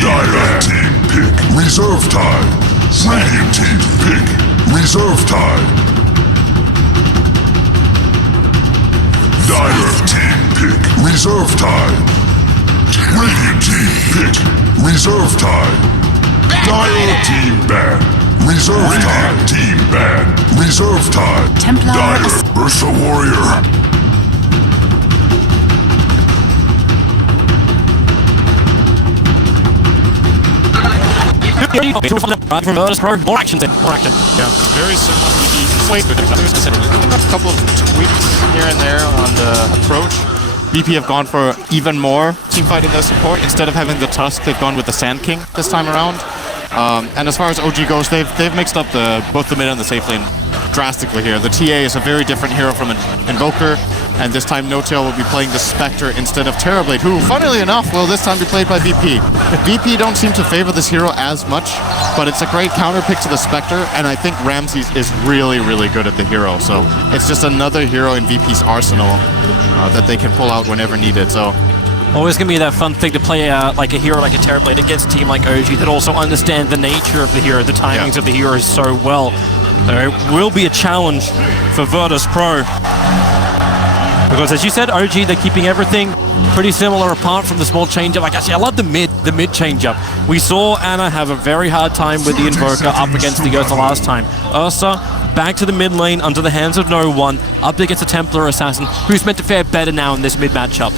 Dire team pick reserve tide. Radiant team pick reserve tide. Dire team pick reserve tide. Radiant team pick reserve tide. Dire team ban reserve tide. Team ban reserve tide. Templar Dire Ursa warrior. From Virtus Pro, more action. Yeah, very similar to a couple of tweaks here and there on the approach. BP have gone for even more teamfight in their support. Instead of having the Tusk, they've gone with the Sand King this time around. And as far as OG goes, they've mixed up both the mid and the safe lane drastically here. The TA is a very different hero from an Invoker, and this time No-Tail will be playing the Spectre instead of Terrorblade, who, funnily enough, will this time be played by VP. VP don't seem to favor this hero as much, but it's a great counter pick to the Spectre, and I think Ramses is really, really good at the hero, so it's just another hero in VP's arsenal that they can pull out whenever needed. So always going to be that fun thing to play like a hero like a Terrorblade against a team like OG that also understand the nature of the hero, the timings of the heroes so well. There will be a challenge for Virtus Pro. Because as you said, OG, they're keeping everything pretty similar apart from the small change-up. Like, actually, I love the mid change-up. We saw Ana have a very hard time with the Invoker up against the Ursa last time. Ursa back to the mid lane under the hands of no one, up against a Templar Assassin, who's meant to fare better now in this mid matchup.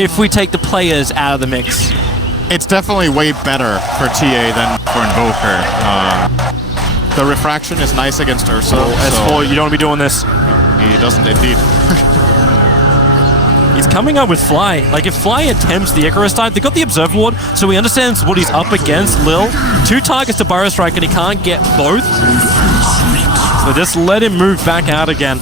If we take the players out of the mix. It's definitely way better for TA than for Invoker. The refraction is nice against Ursa. S4, you don't want to be doing this. He doesn't indeed. He's coming up with Fly. Like, if Fly attempts the Icarus dive, they got the Observer Ward, so he understands what he's up against. Lil, 2 targets to Burrow Strike, and he can't get both. So just let him move back out again.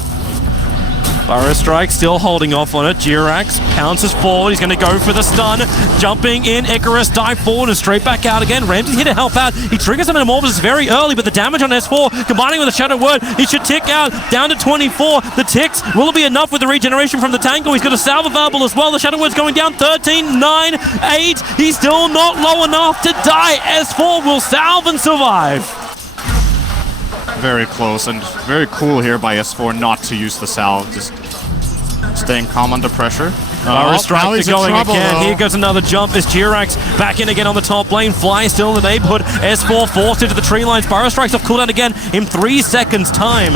Burrow Strike still holding off on it. Jirax pounces forward. He's going to go for the stun. Jumping in. Icarus dive forward and straight back out again. Ramsey's here to help out. He triggers some Metamorphosis very early, but the damage on S4 combining with a Shadow Word, he should tick out down to 24. The ticks, will it be enough with the regeneration from the Tango? He's got a salve available as well. The Shadow Word's going down 13, 9, 8. He's still not low enough to die. S4 will salve and survive. Very close and very cool here by S4 not to use the salve, just staying calm under pressure. Burrow Strike is going again. Though. Here goes another jump as Jirax back in again on the top lane. Fly still in the neighborhood. S4 forced into the tree lines. Burrow Strike's off cooldown again in 3 seconds time.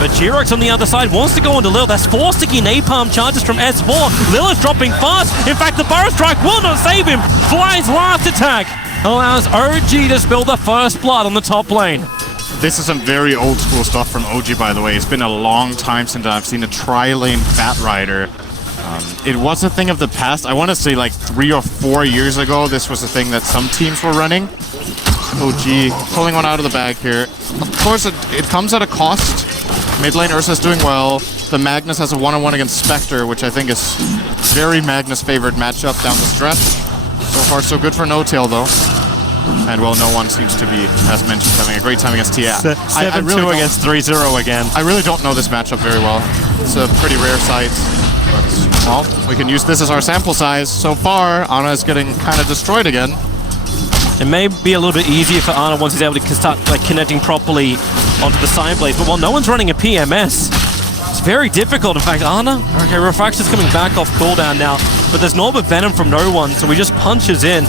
But Jirax on the other side wants to go into Lil. That's 4 sticky napalm charges from S4. Lil is dropping fast. In fact, the Burrow Strike will not save him. Fly's last attack allows OG to spill the first blood on the top lane. This is some very old school stuff from OG, by the way. It's been a long time since I've seen a tri-lane Bat Rider. It was a thing of the past. I want to say like 3 or 4 years ago, this was a thing that some teams were running. OG pulling one out of the bag here. Of course, it comes at a cost. Mid lane Ursa's doing well. The Magnus has a one-on-one against Spectre, which I think is very Magnus favored matchup down the stretch. So far, so good for No-Tail, though. And well, no one seems to be, as mentioned, having a great time against Tia. 7-2 against 3-0 again. I really don't know this matchup very well. It's a pretty rare sight. But, well, we can use this as our sample size. So far, Ana is getting kind of destroyed again. It may be a little bit easier for Ana once he's able to start connecting properly onto the side blades. But while no one's running a PMS, it's very difficult. In fact, Ana, okay, Refraction's coming back off cooldown now. But there's Norbert Venom from no one, so he just punches in.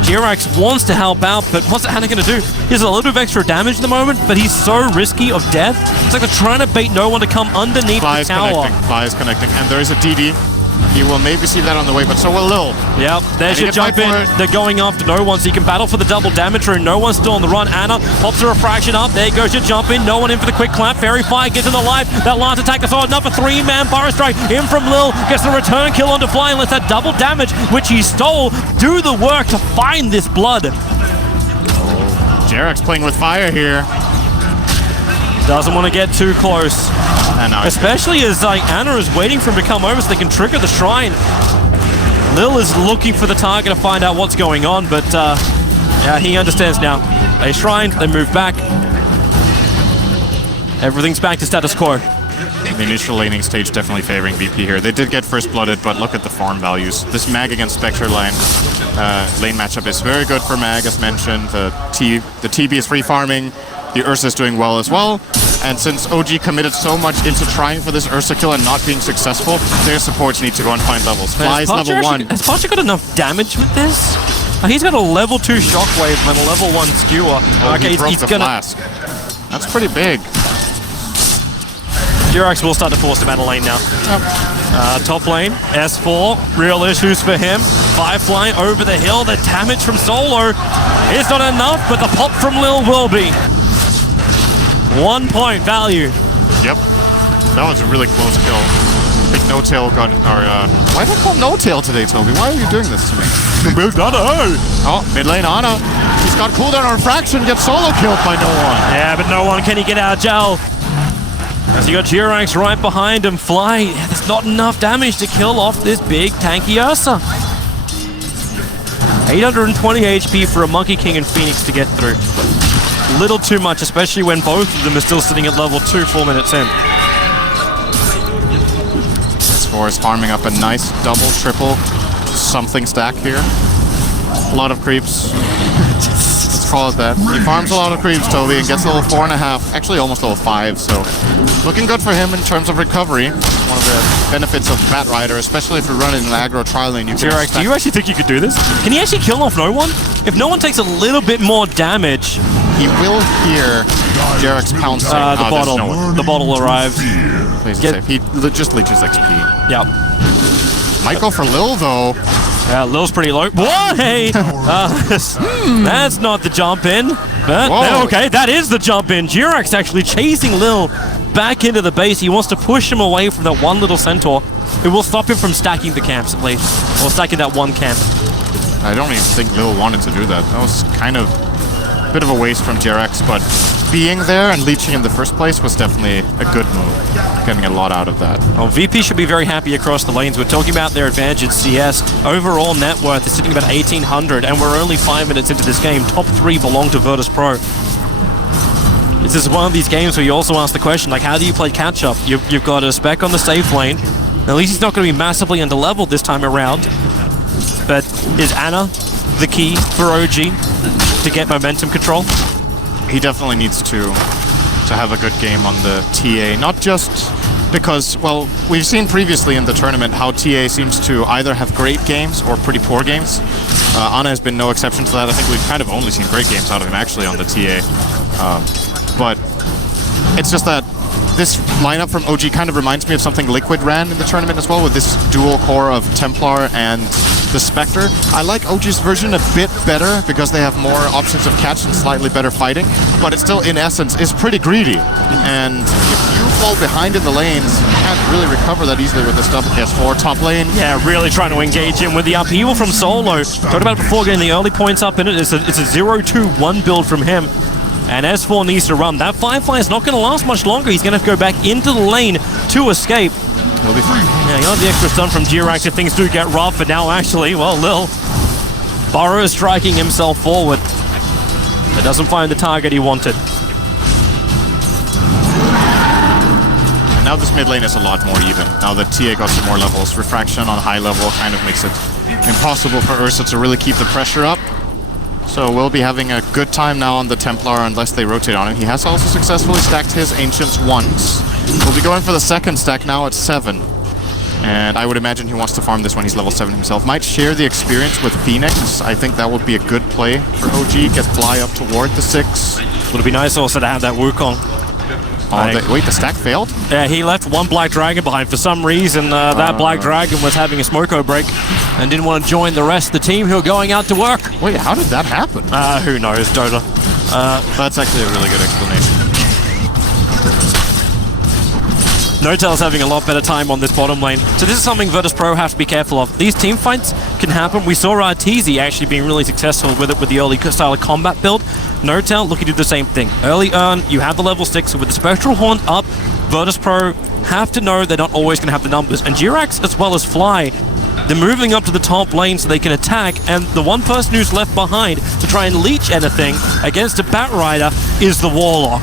Jirax wants to help out, but what's Ana going to do? He has a little bit of extra damage at the moment, but he's so risky of death. It's like they're trying to bait no one to come underneath the tower. Fly is connecting, and there is a DD. He will maybe see that on the way, but so will Lil. Yep, there's your jump in. They're going after no one, so you can battle for the double damage rune. No one's still on the run. Ana pops a refraction up. There goes your jump in. No one in for the quick clap. Fairy Fire gets in the life. That last attack is on. Another 3-man Burrow Strike in from Lil. Gets the return kill onto Fly and lets that double damage, which he stole, do the work to find this blood. Jirax playing with fire here. Doesn't want to get too close. Especially as Ana is waiting for him to come over so they can trigger the shrine. Lil is looking for the target to find out what's going on, but yeah, he understands now. They shrine, they move back. Everything's back to status quo. The initial laning stage definitely favoring VP here. They did get first blooded, but look at the farm values. This Mag against Spectre lane matchup is very good for Mag, as mentioned. The TB is free farming. The Ursa is doing well as well. And since OG committed so much into trying for this Ursa kill and not being successful, their supports need to go and find levels. Fly is level 1. Has Pacha got enough damage with this? He's got a level 2 shockwave and a level 1 skewer. Oh, okay, he broke the flask. That's pretty big. Jirax will start to force him out of lane now. Top lane, S4, real issues for him. Firefly over the hill, the damage from Solo is not enough, but the pop from Lil will be. 1 point value. Yep, that was a really close kill. Big no-tail got, why do I call no-tail today, Toby? Why are you doing this to me? Oh, mid lane Ana. He's got cooldown on Fraction, gets solo killed by no one. Yeah, but no one can he get out of jail. As you got Jirax right behind him, Fly, there's not enough damage to kill off this big tanky Ursa. 820 HP for a Monkey King and Phoenix to get through. Little too much, especially when both of them are still sitting at level 2 4 minutes in. S4 is farming up a nice double, triple, something stack here. A lot of creeps. Let's call it that. He farms a lot of creeps, Toby, and gets level 4.5, actually almost level 5, so looking good for him in terms of recovery. One of the benefits of Bat Rider, especially if you're running an aggro tri lane. Jirax, do you actually think you could do this? Can he actually kill off no one? If no one takes a little bit more damage... He will hear Jirax pouncing. The bottle arrives. Please save. He just leeches XP. Yep. Might go for Lil, though. Yeah, Lil's pretty low. Why? That's not the jump in. But, okay, that is the jump in. Jirax actually chasing Lil back into the base. He wants to push him away from that one little centaur. It will stop him from stacking the camps, at least. Or stacking that one camp. I don't even think Lil wanted to do that. That was kind of a bit of a waste from Jirax, but being there and leeching in the first place was definitely a good move. Getting a lot out of that. Oh, VP should be very happy across the lanes. We're talking about their advantage in CS. Overall net worth is sitting about 1,800, and we're only 5 minutes into this game. Top 3 belong to Virtus.pro. This is one of these games where you also ask the question, like, how do you play catch-up? You've got a spec on the safe lane. At least he's not going to be massively underleveled this time around. But is Ana the key for OG to get momentum control? He definitely needs to have a good game on the TA, not just because, well, we've seen previously in the tournament how TA seems to either have great games or pretty poor games. Ana has been no exception to that. I think we've kind of only seen great games out of him actually on the TA. But it's just that this lineup from OG kind of reminds me of something Liquid ran in the tournament as well, with this dual core of Templar and the Spectre. I like OG's version a bit better because they have more options of catch and slightly better fighting, but it still, in essence, is pretty greedy. And if you fall behind in the lanes, you can't really recover that easily with this double S4 top lane. Yeah, really trying to engage him with the upheaval from Solo. Talked about it before, getting the early points up in it. It's a 0-2-1 build from him. And S4 needs to run. That Firefly is not going to last much longer. He's going to have to go back into the lane to escape. We'll be fine. Yeah, you got the extra stun from Jirax if things do get rough, but now actually, well, Lil Burrow is striking himself forward. But doesn't find the target he wanted. And now this mid lane is a lot more even. Now that TA got some more levels, Refraction on high level kind of makes it impossible for Ursa to really keep the pressure up. So we'll be having a good time now on the Templar unless they rotate on him. He has also successfully stacked his Ancients once. We'll be going for the second stack now at 7. And I would imagine he wants to farm this when he's level 7 himself. Might share the experience with Phoenix. I think that would be a good play for OG. Get Fly up toward the 6. Would be nice also to have that Wukong. Wait, the stack failed? Yeah, he left one Black Dragon behind. For some reason, that Black Dragon was having a smoko break and didn't want to join the rest of the team who are going out to work. Wait, how did that happen? Who knows, Dota. That's actually a really good explanation. N0tail's having a lot better time on this bottom lane. So this is something Virtus.pro have to be careful of. These team fights can happen. We saw TZ actually being really successful with it with the early style of combat build. N0tail looking to do the same thing. Early earn, you have the level 6, so with the Spectral Horn up, Virtus.pro have to know they're not always going to have the numbers. And Jirax as well as Fly They're moving up to the top lane so they can attack, and the one person who's left behind to try and leech anything against a Bat Rider is the Warlock,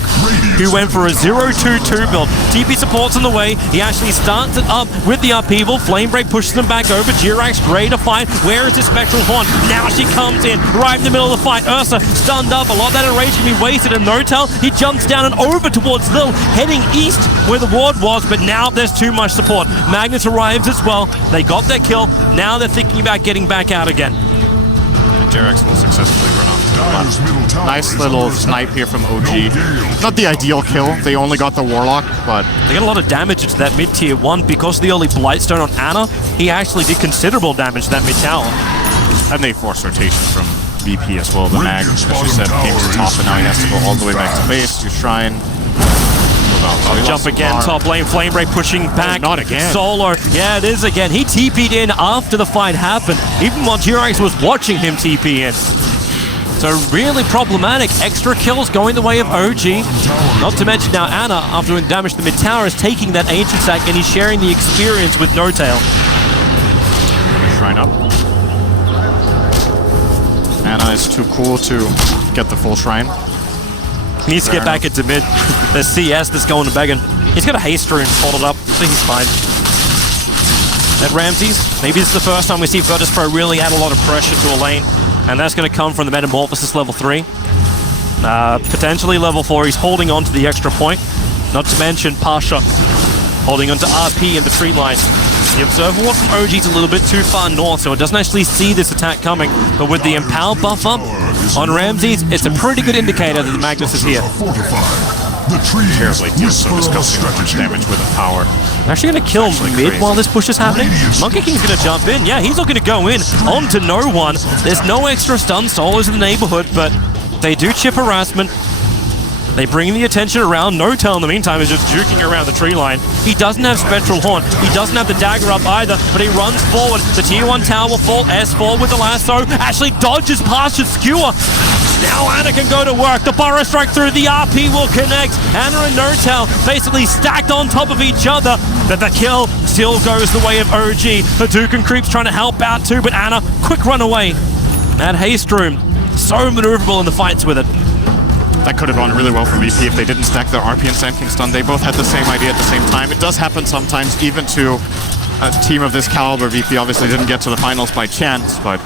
who went for a 0-2-2 build. TP support's on the way. He actually starts it up with the upheaval. Flame Break pushes them back over. Jirax ready to fight. Where is the Spectral Horn? Now she comes in right in the middle of the fight. Ursa stunned up. A lot of that enrage can be wasted, and Notel, he jumps down and over towards Lil, heading east where the ward was, but now there's too much support. Magnus arrives as well. They got their kill. Now they're thinking about getting back out again. And Jirax will successfully run off to the bottom. Nice little snipe here from OG. Not the ideal kill. They only got the Warlock, but they got a lot of damage into that mid-tier 1 because of the early Blightstone on Ana. He actually did considerable damage to that mid-tower. And they forced rotation from VP as well. The Mag, as you said, came to top, and now he has to go all the way back to base to try and jump again, top lane, Flame Break pushing back. Not again. Solo, yeah, it is again. He TP'd in after the fight happened, even while Jirax was watching him TP in. So really problematic. Extra kills going the way of OG. Not to mention now Ana, after doing damage to the mid-tower, is taking that Ancient Sack and he's sharing the experience with Notail. Shrine up. Ana is too cool to get the full shrine. He needs to get back into mid. There's CS that's going to Beggin. He's got a haste rune folded up, so he's fine. At Ramses, maybe this is the first time we see Virtus Pro really add a lot of pressure to a lane, and that's going to come from the Metamorphosis level 3. Potentially level 4, he's holding on to the extra point. Not to mention Pasha holding onto RP in the tree line. The Observer Ward from OG is a little bit too far north, so it doesn't actually see this attack coming. But with the Empower buff up on Ramses, it's a pretty good indicator that the Magnus is here. Terribly deals so disgusting much damage with Empower. They're actually going to kill mid while this push is happening. Monkey King's going to jump in. Yeah, he's not going to go in. On to no one. There's no extra stun solos in the neighborhood, but they do chip harassment. They bring the attention around. Notel in the meantime is just juking around the tree line. He doesn't have Spectral Horn. He doesn't have the dagger up either, but he runs forward. The tier 1 tower will fall. S4 with the lasso. Actually dodges past his skewer. Now Ana can go to work. The Burrow Strike through. The RP will connect. Ana and Notel basically stacked on top of each other. But the kill still goes the way of OG. Hadouken Creep's trying to help out too, but Ana, quick run away. That haste room, so maneuverable in the fights with it. That could have gone really well for VP if they didn't stack their RP and Sand King stun. They both had the same idea at the same time. It does happen sometimes, even to a team of this caliber. VP obviously didn't get to the finals by chance, but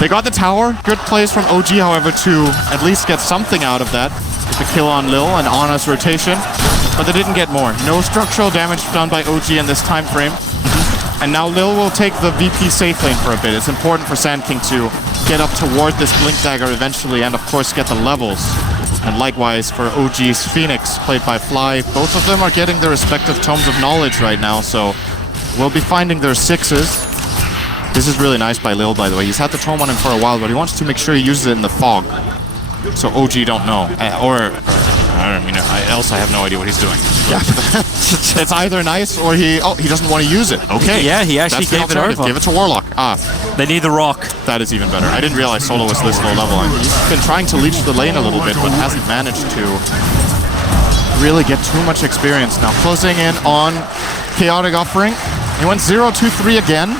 they got the tower. Good plays from OG, however, to at least get something out of that with the kill on Lil and Ana's rotation, but they didn't get more. No structural damage done by OG in this time frame. And now Lil will take the VP safe lane for a bit. It's important for Sand King to get up toward this Blink Dagger eventually and of course get the levels. And likewise for OG's Phoenix, played by Fly. Both of them are getting their respective Tomes of Knowledge right now, so we'll be finding their 6s. This is really nice by Lil, by the way. He's had the Tome on him for a while, but he wants to make sure he uses it in the fog. So OG don't know. Else I have no idea what he's doing. Yeah. It's either nice or he doesn't want to use it. Okay. Yeah, he actually gave it over. Give it to Warlock. They need the rock. That is even better. I didn't realize Solo was this low level. And he's been trying to leech the lane a little bit, but hasn't managed to really get too much experience. Now closing in on Chaotic Offering. He went 0-2-3 again.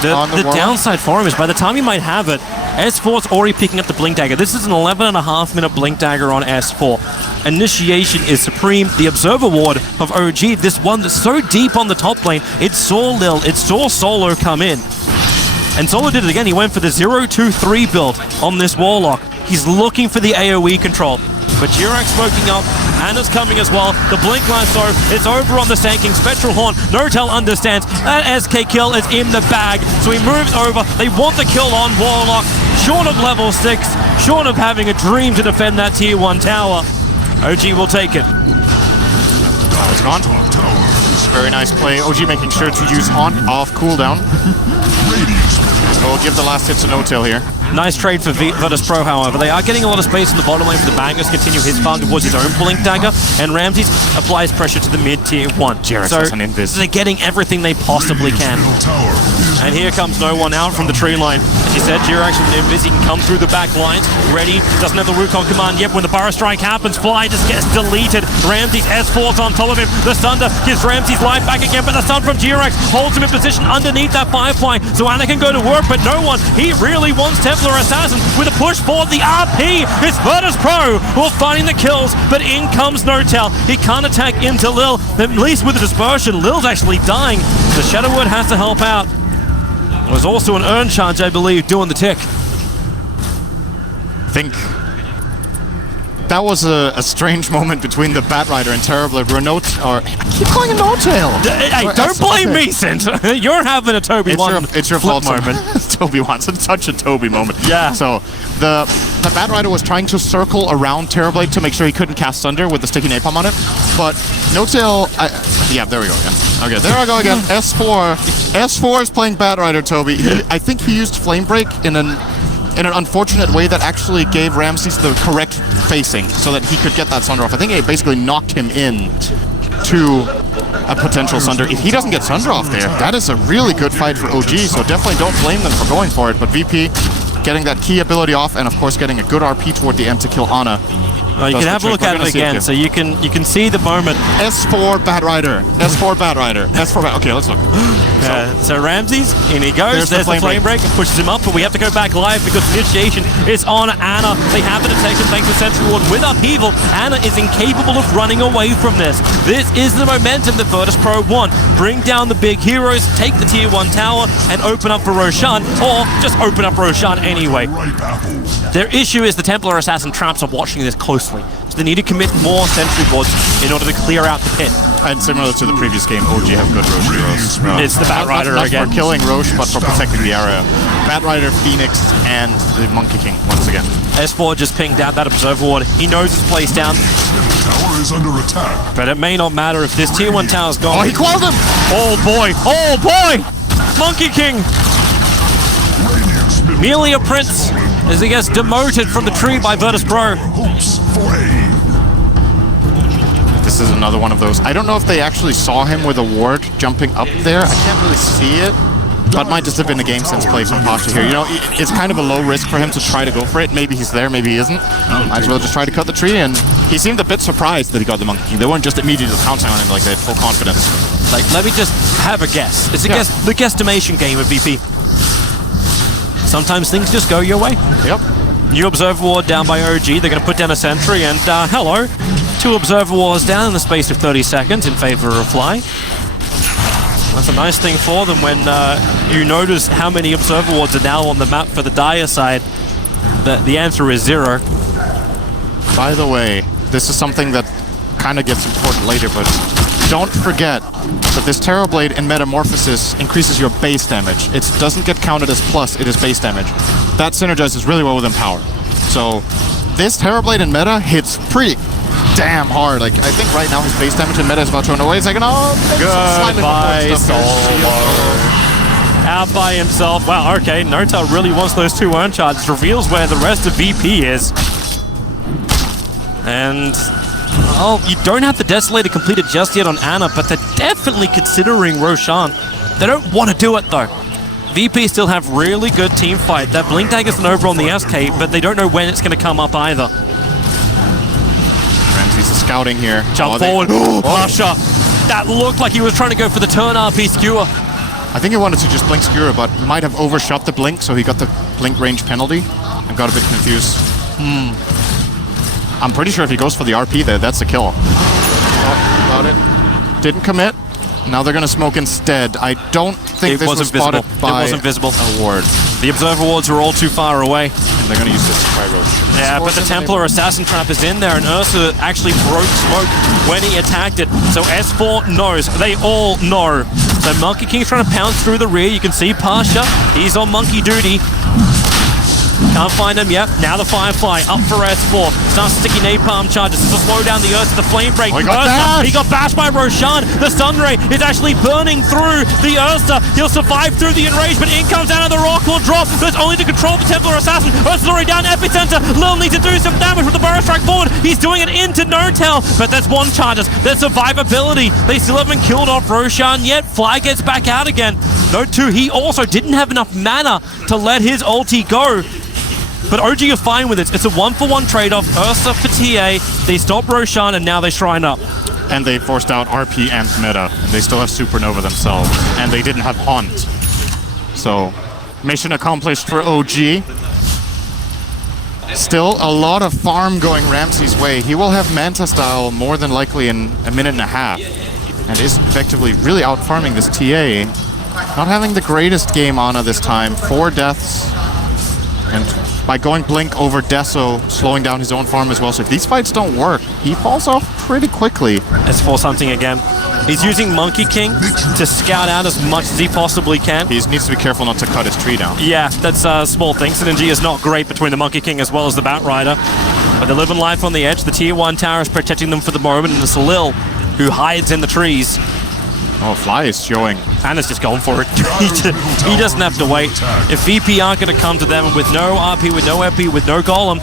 The downside for him is by the time he might have it, S4's already picking up the Blink Dagger. This is an 11.5 minute Blink Dagger on S4. Initiation is supreme. The Observer Ward of OG, this one that's so deep on the top lane, it saw Lil, it saw Solo come in. And Solo did it again. He went for the 0-2-3 build on this Warlock. He's looking for the AoE control. But Jirax smoking up, Ana's coming as well. The Blink Lasso, it's over on the Sand King. Spectral Horn, Notel understands that SK kill is in the bag. So he moves over. They want the kill on Warlock. Short of level 6, short of having a dream to defend that tier 1 tower. OG will take it. It's gone. Very nice play. OG making sure to use on-off cooldown. So we'll give the last hit to Notel here. Nice trade for Virtus Pro, however. They are getting a lot of space in the bottom lane for the Magnus to continue his farm towards his own Blink Dagger, and Ramses applies pressure to the mid-tier 1. Jirax has an invis. They're getting everything they possibly can. And here comes no one out from the tree line. As you said, Jirax with Invis, he can come through the back lines. Ready, doesn't have the Wukong command yet. When the Burrow Strike happens, Fly just gets deleted. Ramsey's S4's on top of him. The Thunder gives Ramsey's life back again, but the stun from Jirax holds him in position underneath that Firefly. So Ana can go to work, but no one. He really wants Templar Assassin with a push forward. The RP is Virtus Pro who are finding the kills, but in comes Notel. He can't attack into Lil, at least with the dispersion. Lil's actually dying. The Shadowwood has to help out. There's also an Urn Charge, I believe, doing the tick. I think that was a strange moment between the Batrider and Terrible Renault. Or I keep calling him No-Tail. Hey, don't blame me, Sint. You're having a Toby one. It's your fault moment. Toby wants such a Toby moment. Yeah. So the Batrider was trying to circle around Terrorblade to make sure he couldn't cast Thunder with the sticky napalm on it, but No-Tail. Yeah, there we go again. Okay, there I go again. S4 is playing Batrider. Toby. I think he used Flame Break in an unfortunate way that actually gave Ramses the correct facing so that he could get that Sunder off. I think it basically knocked him in to a potential Sunder. If he doesn't get Sunder off there, that is a really good fight for OG, so definitely don't blame them for going for it. But VP getting that key ability off and of course getting a good RP toward the end to kill Ana. You can have a look at it again, so you can see the moment. S4 Batrider. S4 Batrider. S4 Okay, let's look. So Ramses, in he goes. There's the flame break. It pushes him up, but we have to go back live because initiation is on Ana. They have the detection thanks to Sentry Ward with Upheaval. Ana is incapable of running away from this. This is the momentum that Virtus Pro want. Bring down the big heroes, take the tier 1 tower, and open up for Roshan, or just open up Roshan anyway. Their issue is the Templar Assassin traps are watching this closely. So they need to commit more Sentry Wards in order to clear out the pit. And similar to the previous game, OG have good Roche heroes. It's the Batrider again. Not for killing Roche, but for protecting the area. Batrider, Phoenix, and the Monkey King once again. S4 just pinged out that Observer Ward. He knows his place down. Tower is under attack. But it may not matter if this tier 1 tower's gone. Oh, he quelled him! Oh boy! Oh boy! Monkey King! Melia Prince as he gets demoted from the tree by Virtus Pro. This is another one of those. I don't know if they actually saw him with a ward jumping up there. I can't really see it. But might just have been a game sense play from Pasha here. You know, it's kind of a low risk for him to try to go for it. Maybe he's there, maybe he isn't. Might as well just try to cut the tree, and he seemed a bit surprised that he got the Monkey King. They weren't just immediately pouncing on him like they had full confidence. Like, let me just have a guess. It's a guess, the guesstimation game of VP. Sometimes things just go your way. Yep. New Observer Ward down by OG. They're going to put down a sentry, and hello. 2 Observer Wars down in the space of 30 seconds in favor of Fly. That's a nice thing for them when you notice how many Observer Wards are now on the map for the Dire side. The answer is 0. By the way, this is something that kind of gets important later, but don't forget that this Terrorblade in Metamorphosis increases your base damage. It doesn't get counted as plus, it is base damage. That synergizes really well with Empower. So this Terrorblade in meta hits pretty damn hard. Like, I think right now his base damage in meta is about to run away. It's like, goodbye, Solo. Out by himself. Wow, okay, Notel really wants those 2 Urn Charges. Reveals where the rest of VP is. And oh, you don't have the Desolator completed just yet on Ana, but they're definitely considering Roshan. They don't want to do it though. VP still have really good team fight. That Blink Dagger's an over on the SK, but they don't know when it's going to come up either. Ramsey's scouting here. Jump forward. Pasha. That looked like he was trying to go for the turn RP skewer. I think he wanted to just blink skewer, but he might have overshot the blink, so he got the blink range penalty and got a bit confused. I'm pretty sure if he goes for the RP there, that's a kill. Oh, got it. Didn't commit. Now they're going to smoke instead. I don't think this was spotted by it wasn't visible. A ward. The Observer Wards are all too far away. And they're going to use this to try Roche. Yeah, but the Templar Assassin Trap is in there, and Ursa actually broke smoke when he attacked it. So S4 knows. They all know. So Monkey King's trying to pounce through the rear. You can see Pasha. He's on monkey duty. Can't find him yet. Now the Firefly up for S4. Starts sticky napalm charges to slow down the Ursa. The flame break. Oh, he got bashed by Roshan. The Sunray is actually burning through the Ursa. He'll survive through the enrage, but in comes down the Rock will drop. That's only to control the Templar Assassin. Ursa's already down epicenter. Lil needs to do some damage with the Burrow Strike forward. He's doing it into Notel, but that's 1 charges. There's survivability. They still haven't killed off Roshan yet. Fly gets back out again. Note 2, he also didn't have enough mana to let his ulti go. But OG are fine with it. It's a 1-for-1 trade-off. Ursa for TA. They stop Roshan, and now they shrine up. And they forced out RP and meta. They still have Supernova themselves. And they didn't have Haunt. So, mission accomplished for OG. Still a lot of farm going Ramsey's way. He will have Manta style more than likely in a minute and a half. And is effectively really out-farming this TA. Not having the greatest game Ana this time. 4 deaths. And by going Blink over Deso, slowing down his own farm as well. So if these fights don't work, he falls off pretty quickly. S4 something again. He's using Monkey King to scout out as much as he possibly can. He needs to be careful not to cut his tree down. Yeah, that's a small thing. Synergy is not great between the Monkey King as well as the Bat Rider. But they're living life on the edge. The Tier 1 tower is protecting them for the moment, and it's Lil who hides in the trees. Oh, Fly is showing. Anna's just going for it. He doesn't have to wait. If VP aren't going to come to them with no RP, with no EP, with no Golem,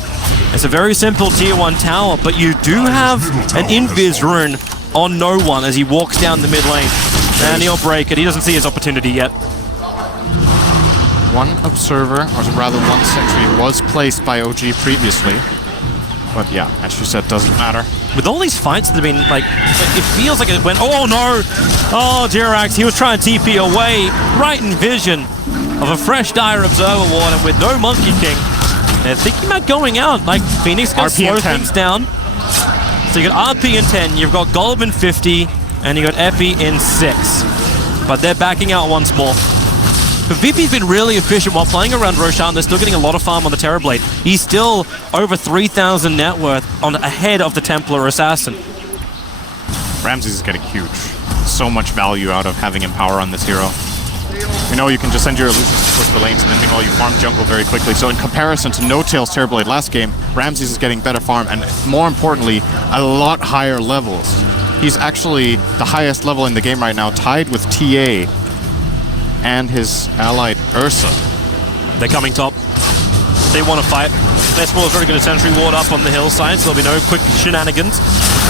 it's a very simple Tier 1 tower, but you do have an Invis rune on no one as he walks down the mid lane. And he'll break it. He doesn't see his opportunity yet. One observer, or rather one sentry, was placed by OG previously. But yeah, as you said, doesn't matter. With all these fights that have been, like, it feels like it went, oh no! Oh, Jirax, he was trying to TP away, right in vision of a fresh Dire Observer Ward, and with no Monkey King, they're thinking about going out. Like, Phoenix going to slow things down. So you got RP in 10, you've got Golem in 50, and you got Epi in 6. But they're backing out once more. But VP's been really efficient while playing around Roshan. They're still getting a lot of farm on the Terrorblade. He's still over 3,000 net worth on ahead of the Templar Assassin. Ramses is getting huge. So much value out of having him power on this hero. You know, you can just send your illusions to push the lanes and then meanwhile you farm jungle very quickly. So in comparison to No Tail's Terrorblade last game, Ramses is getting better farm and more importantly, a lot higher levels. He's actually the highest level in the game right now, tied with TA and his allied Ursa. They're coming top. They want to fight. S4 is very good at sentry ward up on the hillside, so there'll be no quick shenanigans.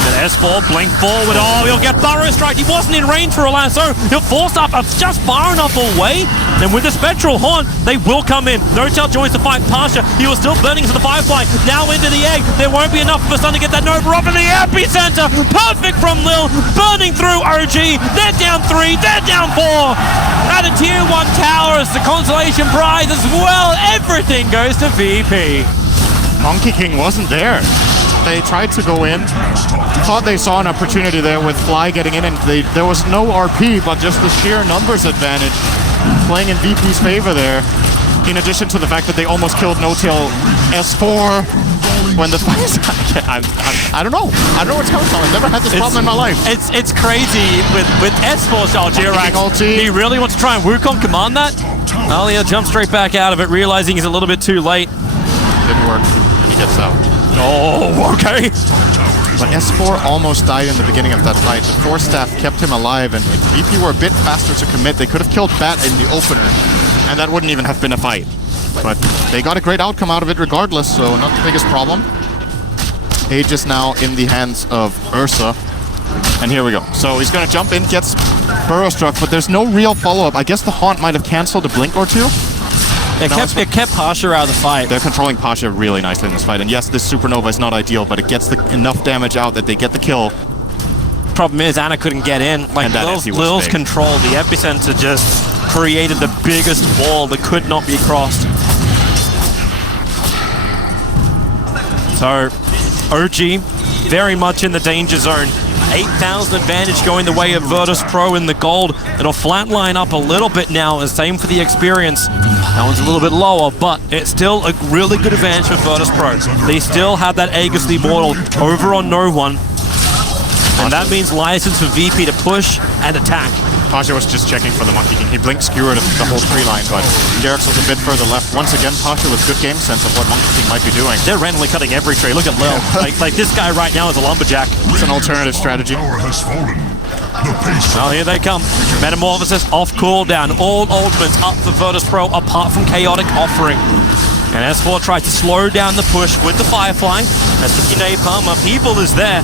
And S4, blink forward. Oh, he'll get Burrow Strike. He wasn't in range for a lasso. He'll force up just far enough away. And with the Spectral Haunt, they will come in. No Tail joins the fight. Pasha, he was still burning to the Firefly. Now into the egg. There won't be enough for Stun to get that Nova off in the epicenter. Perfect from Lil. Burning through OG. They're down 3. They're down 4. At a Tier 1 tower, it's the consolation prize as well. Everything goes to VP. Monkey King wasn't there. They tried to go in, thought they saw an opportunity there with Fly getting in, and there was no RP, but just the sheer numbers advantage playing in VP's favor there. In addition to the fact that they almost killed No Tail S4 when the fight. I don't know. I don't know what's coming from. I've never had this problem in my life. It's crazy with S4's Jirax. He really wants to try and Wukong command that. Well, he'll jump straight back out of it, realizing he's a little bit too late. Didn't work, and he gets out. Oh, okay. But S4 almost died in the beginning of that fight. The Force Staff kept him alive, and if VP were a bit faster to commit, they could have killed Bat in the opener, and that wouldn't even have been a fight. But they got a great outcome out of it regardless, so not the biggest problem. Aegis now in the hands of Ursa. And here we go. So he's going to jump in, gets Burrow Struck, but there's no real follow-up. I guess the Haunt might have cancelled a blink or two. It kept Pasha out of the fight. They're controlling Pasha really nicely in this fight. And yes, this Supernova is not ideal, but it gets enough damage out that they get the kill. Problem is, Ana couldn't get in. Like, Lil's control, the epicenter just created the biggest wall that could not be crossed. So, OG, very much in the danger zone. 8,000 advantage going the way of Virtus Pro in the gold. It'll flatline up a little bit now, and same for the experience. That one's a little bit lower, but it's still a really good advantage for Virtus Pro. They still have that Aegis the Immortal over on no one. And that means license for VP to push and attack. Pasha was just checking for the Monkey King. He blinked skewered the whole tree line, but Jirax was a bit further left. Once again, Pasha with good game sense of what Monkey King might be doing. They're randomly cutting every tree. Look at Lil. like this guy right now is a lumberjack. It's an alternative strategy. Well, here they come. Metamorphosis off cooldown. All ultimates up for Virtus Pro apart from Chaotic Offering. And S4 tries to slow down the push with the Firefly. As the Napalm upheaval is there.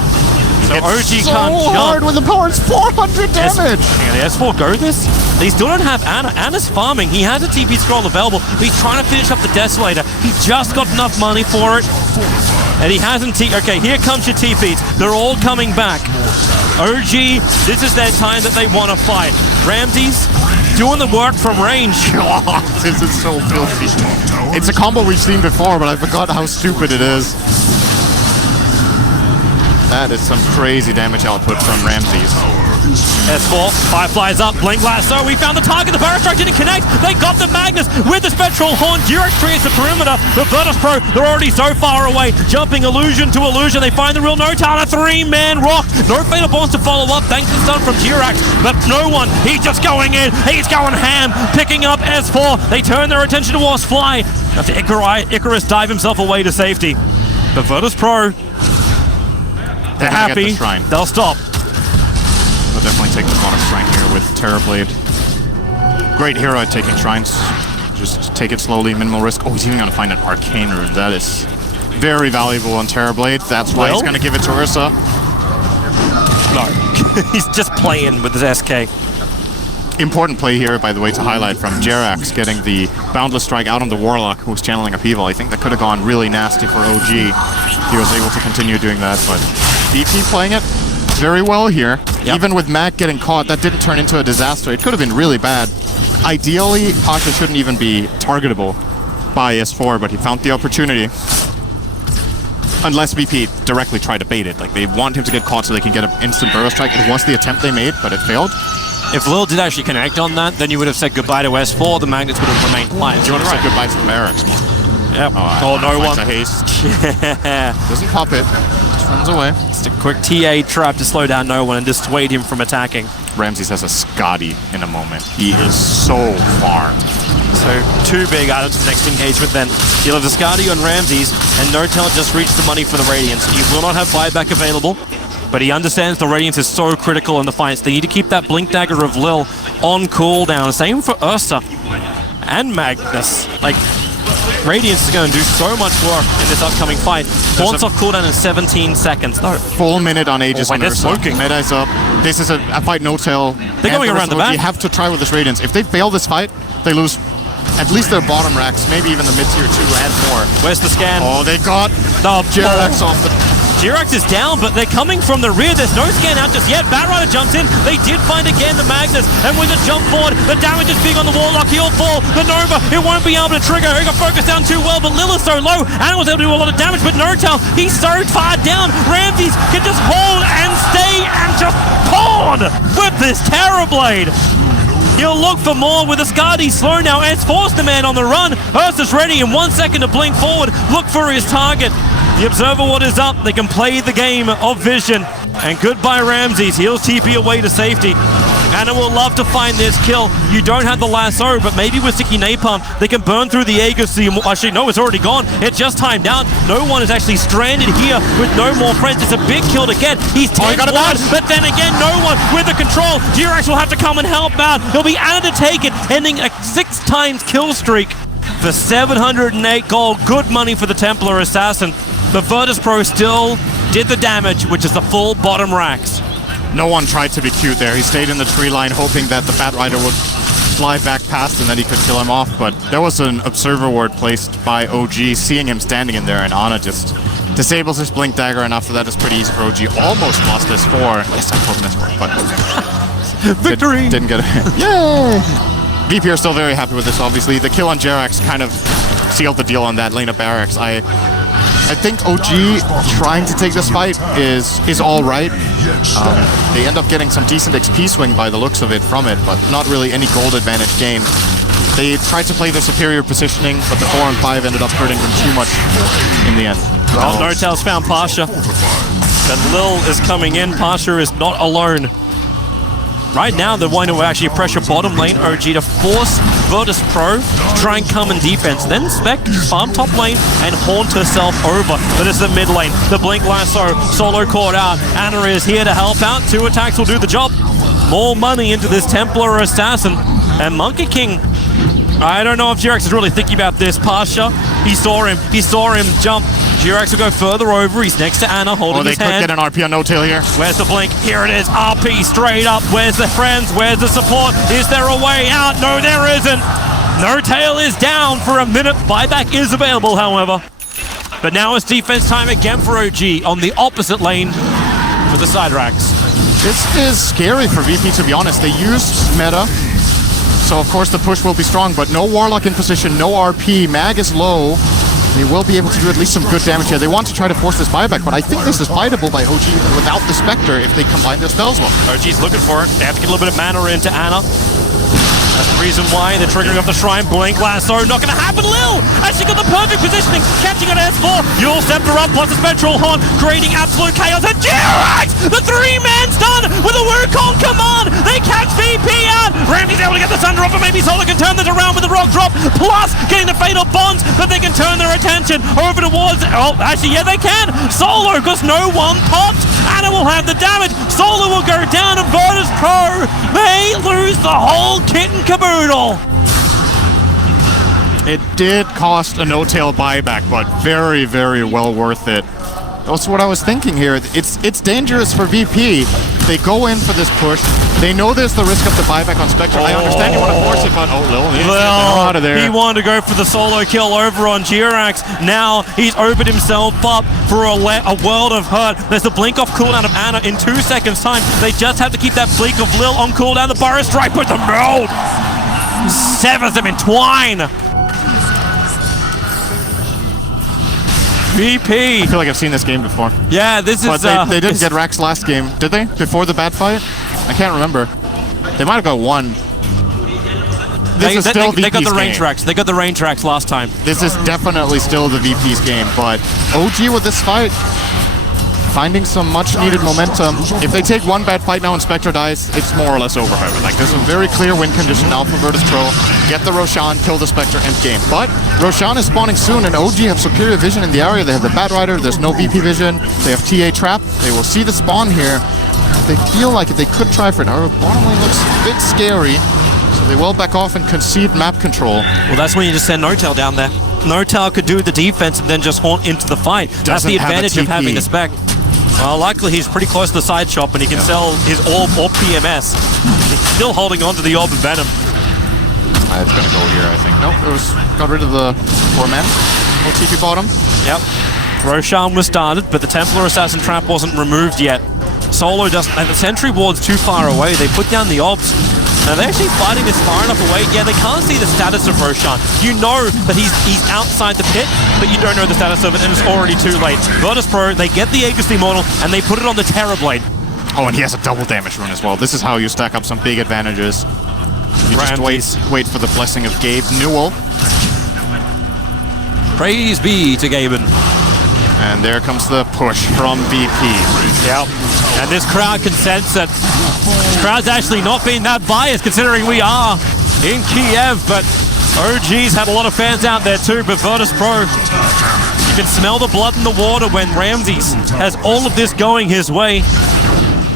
So OG so can't hard jump. when the power is 400 damage. Can the S4 go this? They still don't have Anna. Anna's farming. He has a TP scroll available, but he's trying to finish up the Desolator. He just got enough money for it. And he hasn't Okay, here comes your TPs. They're all coming back. OG, this is their time that they want to fight. Ramses doing the work from range. God, this is so filthy. It's a combo we've seen before, but I forgot how stupid it is. That is some crazy damage output from Ramses. S4, Firefly's up, Blink Lasso, we found the target, the Barrow Strike didn't connect, they got the Magnus with the Spectral Horn, Durex creates the perimeter, the Virtus Pro, they're already so far away, jumping illusion to illusion, they find the real No-Town, a 3-man rock, no Fatal Bonds to follow up, thanks to stun from Durex, but no one, he's just going in, he's going ham, picking up S4, they turn their attention towards Fly, after Icarus dive himself away to safety. The Virtus Pro, they're happy, they'll stop. We'll definitely take the bottom shrine here with Terrorblade. Great hero at taking shrines. Just take it slowly, minimal risk. Oh, he's even going to find an Arcane Rune. That is very valuable on Terrorblade. That's why he's going to give it to Ursa. No, he's just playing with his SK. Important play here, by the way, to highlight from Jerax getting the Boundless Strike out on the Warlock who's channeling Upheaval. I think that could have gone really nasty for OG. He was able to continue doing that, but DP playing it very well here. Yep. Even with Mac getting caught, that didn't turn into a disaster. It could have been really bad. Ideally, Pasha shouldn't even be targetable by S4, but he found the opportunity. Unless BP directly tried to bait it. Like, they want him to get caught so they can get an instant Burrow Strike. It was the attempt they made, but it failed. If Lil did actually connect on that, then you would have said goodbye to S4, the Magnets would have remained alive. You would have said goodbye to the Barracks. Yep. Oh, no one. Haste. Doesn't pop it. Just runs away. Just a quick TA trap to slow down no one and dissuade him from attacking. Ramses has a Scotty in a moment. He is so far. So, two big items for the next engagement then. You'll have the Scotty on Ramses, and No-Tail just reached the money for the Radiance. He will not have buyback available, but he understands the Radiance is so critical in the fights. They need to keep that Blink Dagger of Lil on cooldown. Same for Ursa and Magnus. Like, Radiance is going to do so much work in this upcoming fight. Haunts off cooldown in 17 seconds. No. Full minute on Aegis on Ursa. Smoking. Meta is up. This is a fight No-Tail. They're going around the back. You have to try with this Radiance. If they fail this fight, they lose at least their bottom racks, maybe even the mid-tier 2 and more. Where's the scan? Oh, they got Jerax off the... Jerax is down, but they're coming from the rear. There's no scan out just yet. Batrider jumps in. They did find again the Magnus. And with a jump forward, the damage is big on the Warlock. He'll fall. The Nova, it won't be able to trigger. He got focused down too well, but Lil is so low. Anna was able to do a lot of damage, but No-Tail, he's so far down. Ramses can just hold and stay and just pawn with this Terrorblade. He'll look for more with the Skadi slow now. S4's the man on the run. Ursa's ready in 1 second to blink forward. Look for his target. The Observer Ward is up. They can play the game of vision. And goodbye Ramses. He'll TP away to safety. Anna will love to find this kill. You don't have the lasso, but maybe with Sticky Napalm, they can burn through the Aegis. Actually, no, it's already gone. It's just timed out. No one is actually stranded here with no more friends. It's a big kill to get. He's 10-1, but then again, no one with the control. Jerax will have to come and help out. There'll be Anna to take it, ending a 6 times kill streak for 708 gold. Good money for the Templar Assassin. The Virtus Pro still did the damage, which is the full bottom racks. No one tried to be cute there. He stayed in the tree line hoping that the Batrider would fly back past and then he could kill him off, but there was an Observer Ward placed by OG, seeing him standing in there, and Ana just disables his Blink Dagger, and after that it's pretty easy for OG. Almost lost his 4. Yes, I told him this 4, but... Victory! Didn't get it. Yay! VP are still very happy with this, obviously. The kill on Jerax kind of sealed the deal on that lane of Barracks. I think OG trying to take this fight is all right. They end up getting some decent XP swing by the looks of it from it, but not really any gold advantage gained. They tried to play their superior positioning, but the 4 and 5 ended up hurting them too much in the end. Well, No-Tail's found Pasha. But Lil is coming in. Pasha is not alone. Right now, they're wanting to actually pressure bottom lane OG to force Virtus Pro to try and come in defense. Then Spec farm top lane and haunt herself over. But it's the mid lane. The Blink Lasso, solo caught out. Anna is here to help out. 2 attacks will do the job. More money into this Templar Assassin. And Monkey King, I don't know if Jerax is really thinking about this. Pasha, he saw him jump. Jirax will go further over. He's next to Ana, holding they his could hand. get an RP on No-Tail here. Where's the blink? Here it is. RP straight up. Where's the friends? Where's the support? Is there a way out? No, there isn't. No-Tail is down for a minute. Buyback is available, however. But now it's defense time again for OG on the opposite lane for the side racks. This is scary for VP, to be honest. They used meta, so of course the push will be strong, but no Warlock in position, no RP. Mag is low. They will be able to do at least some good damage here. They want to try to force this buyback, but I think this is fightable by OG even without the Spectre if they combine their spells well. OG's looking for it. They have to get a little bit of mana into Ana. That's the reason why they're triggering off the Shrine. Blink Lasso, not going to happen. Lil actually got the perfect positioning, catching on S4. Yule Scepter up, plus a Spectral Horn, creating absolute chaos. And Jirax, the three-man stun with a Wukong command. They catch VP out. Ramsey's able to get the Thunder off, and maybe Solo can turn this around with the Rock Drop, plus getting the Fatal Bonds, but they can turn their attention over towards... Oh, actually, yeah, they can. Solo, because no one popped. Ana will have the damage. Solo will go down, and Virtus Pro may lose the whole kit and caboodle. It did cost a No-Tail buyback, but very, very well worth it. That's what I was thinking here. It's dangerous for VP. They go in for this push. They know there's the risk of the buyback on Spectre. I understand you want to force it, but Lil needs to get out of there. He wanted to go for the solo kill over on Jirax. Now he's opened himself up for a world of hurt. There's the blink off cooldown of Ana in 2 seconds time. They just have to keep that blink of Lil on cooldown. The Burrow Strike with the meld severs them in twine. VP. I feel like I've seen this game before. Yeah, this is... But they didn't get Rax last game, did they? Before the bad fight? I can't remember. They might have got one. This is still VP's they got the range game. tracks. They got the range tracks last time. This is definitely still the VP's game, but OG with this fight, finding some much-needed momentum. If they take one bad fight now and Spectre dies, it's more or less over. Like, there's a very clear win condition now for Virtus Pro. Get the Roshan, kill the Spectre, end game. But Roshan is spawning soon, and OG have superior vision in the area. They have the Bat Rider, there's no VP vision. They have TA Trap. They will see the spawn here. They feel like it, they could try for it. However, bottom lane looks a bit scary, so they will back off and concede map control. Well, that's when you just send No-Tail down there. No-Tail could do the defense and then just haunt into the fight. That's the advantage of having the spec. Well, likely he's pretty close to the side shop and he can sell his Orb or PMS. He's still holding on to the Orb and Venom. It's gonna go here, I think. Nope, it was got rid of the 4-man. No TP bottom. Yep. Roshan was started, but the Templar Assassin Trap wasn't removed yet. Solo doesn't, and the Sentry Ward's too far away. They put down the Orbs. Now they're actually fighting this far enough away. Yeah, they can't see the status of Roshan. You know that he's outside the pit, but you don't know the status of it, and it's already too late. Virtus Pro, they get the Aegis Immortal, and they put it on the Terrorblade. Oh, and he has a double damage rune as well. This is how you stack up some big advantages. You just wait for the blessing of Gabe Newell. Praise be to Gaben. And there comes the push from VP. Yep. And this crowd can sense it. This crowd's actually not been that biased considering we are in Kiev, but OG's had a lot of fans out there too, but Virtus Pro, you can smell the blood in the water when Ramses has all of this going his way.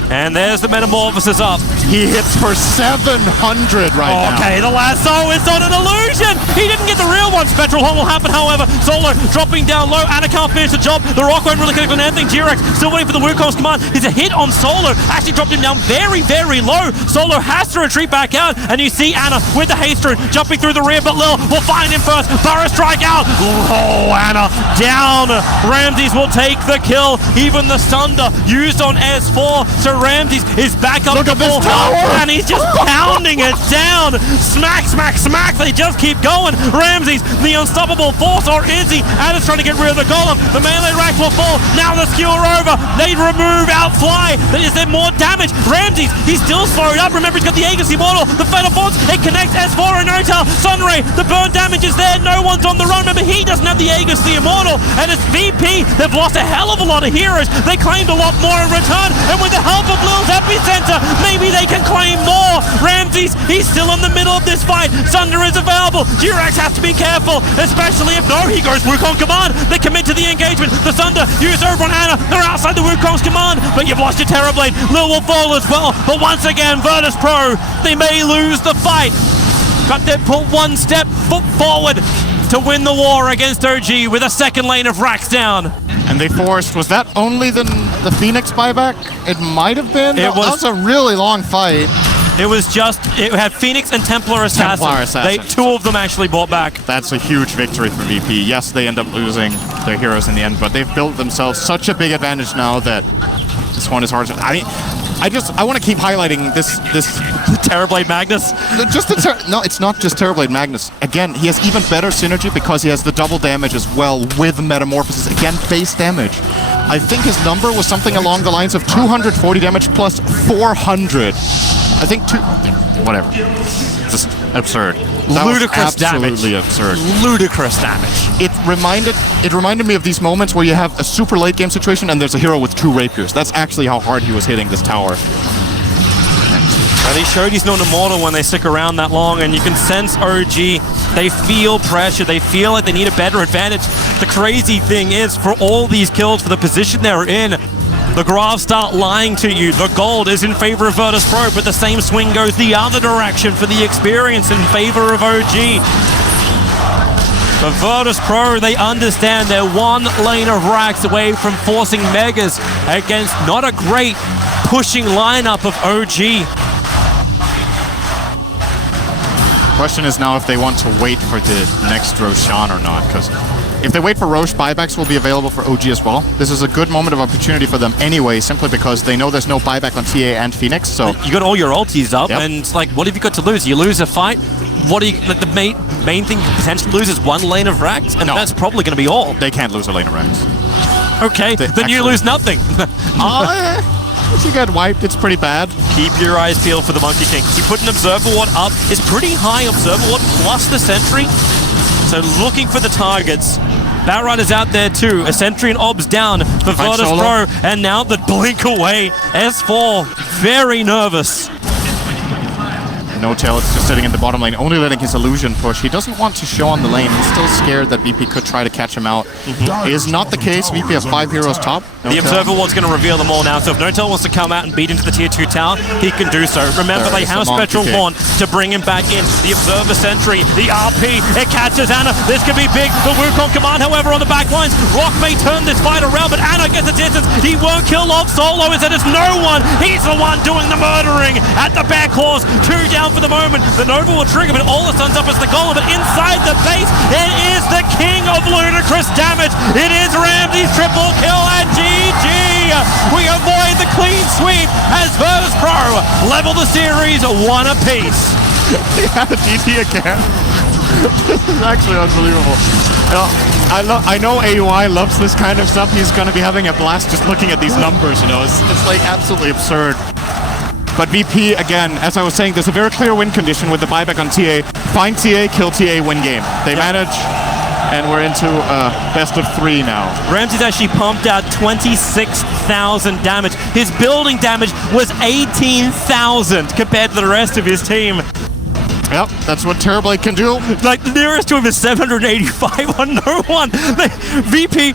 And there's the Metamorphosis up. He hits for 700 right now. Okay, the lasso is on an illusion. He didn't get the real one. Spectral Horn will happen, however. Solo dropping down low. Ana can't finish the job. The Rock won't really connect on anything. Jirax still waiting for the Wukong's command. He's a hit on Solo. Actually dropped him down very, very low. Solo has to retreat back out. And you see Ana with the haste rune jumping through the rear, but Lil will find him first. Burrow Strike out. Oh, Ana down. Ramses will take the kill. Even the Sunder used on S4. So Ramses is back up to full health, and he's just pounding it down. Smack, smack, smack. They just keep going. Ramses, the unstoppable force, or is he? Ana's trying to get rid of the golem. The melee rack will fall. Now the skewer over. They remove Outfly. Is there more damage? Ramses, he's still slowed up. Remember, he's got the Aegis Immortal. The Fatal Bonds, it connects S4 and No-Tail. Sunray, the burn damage is there. No one's on the run. Remember, he doesn't have the Aegis, the Immortal. And it's VP. They've lost a hell of a lot of heroes. They claimed a lot more in return. And with the help of Lil's epicenter, maybe they can claim more. Ramses, he's still in the middle of this fight. Sunder is available. Jirax has to be careful, especially if he goes Wukong command. They commit to the engagement. The Sunder used over on Ana. They're outside the Wukong's command, but you've lost your Terrorblade. Lil will fall as well. But once again, Virtus Pro, they may lose the fight, but they put one foot forward. to win the war against OG with a second lane of racks down. And they forced, was that only the Phoenix buyback? It might have been. It That was- was a really long fight. It was just, it had Phoenix and Templar Assassin. Templar Assassin. Two of them actually bought back. That's a huge victory for VP. Yes, they end up losing their heroes in the end, but they've built themselves such a big advantage now that this one is hard to... I mean, I want to keep highlighting this Terrorblade Magnus. No, it's not just Terrorblade Magnus. Again, he has even better synergy because he has the double damage as well with Metamorphosis. Again, base damage. I think his number was something along the lines of 240 damage plus 400. I think whatever. Just absurd. That was Ludicrous damage. absolutely absurd. Ludicrous damage. It reminded me of these moments where you have a super late game situation and there's a hero with 2 rapiers. That's actually how hard he was hitting this tower. And he showed he's not immortal when they stick around that long, and you can sense OG. They feel pressure. They feel like they need a better advantage. The crazy thing is, for all these kills, for the position they're in, the graphs start lying to you. The gold is in favor of Virtus Pro, but the same swing goes the other direction for the experience in favor of OG. But Virtus Pro, they understand they're one lane of racks away from forcing Megas against not a great pushing lineup of OG. Question is now if they want to wait for the next Roshan or not, because if they wait for Roche, buybacks will be available for OG as well. This is a good moment of opportunity for them anyway, simply because they know there's no buyback on TA and Phoenix, so... You got all your ultis up, Yep. and like, what have you got to lose? You lose a fight? What do you... Like, the main thing you potentially lose is one lane of racks, and No. that's probably going to be all. They can't lose a lane of ranks. Okay, then you actually- lose nothing. If you get wiped, it's pretty bad. Keep your eyes peeled for the Monkey King. You put an Observer Ward up. It's pretty high Observer Ward plus the Sentry. So looking for the targets. Batrider's out there too. A Sentry and Obs down for Fight Virtus solo. Pro. And now the blink away. S4 very nervous. No tail, it's just sitting in the bottom lane, only letting his illusion push. He doesn't want to show on the lane. He's still scared that VP could try to catch him out. It is not the case. VP has 5 heroes top. No The tail. Observer Ward's going to reveal them all now, so if Notel wants to come out and beat into the tier 2 tower, he can do so. Remember, There they is have the Monkey Spectral King. Horn to bring him back in. The Observer Sentry, the RP, it catches Anna. This could be big for Wukong Command, however, on the back lines. Rock may turn this fight around, but Anna gets a distance. He won't kill off solo, instead it's no one. He's the one doing the murdering at the back claws. 2 down for the moment. The Nova will trigger, but all that sons up is the golem. But inside the base, it is the king of ludicrous damage. It is Ramsey's triple kill, and GG! We avoid the clean sweep as Virtus Pro level the series 1 apiece. Yeah, GT again. This is actually unbelievable. I know AUI loves this kind of stuff. He's going to be having a blast just looking at these numbers, you know. It's like absolutely absurd. But VP, again, as I was saying, there's a very clear win condition with the buyback on TA. Find TA, kill TA, win game. They manage, and we're into best of 3 now. Ramsey's actually pumped out 26,000 damage. His building damage was 18,000 compared to the rest of his team. Yep, that's what Terrorblade can do. Like, the nearest to him is 785 on no one. VP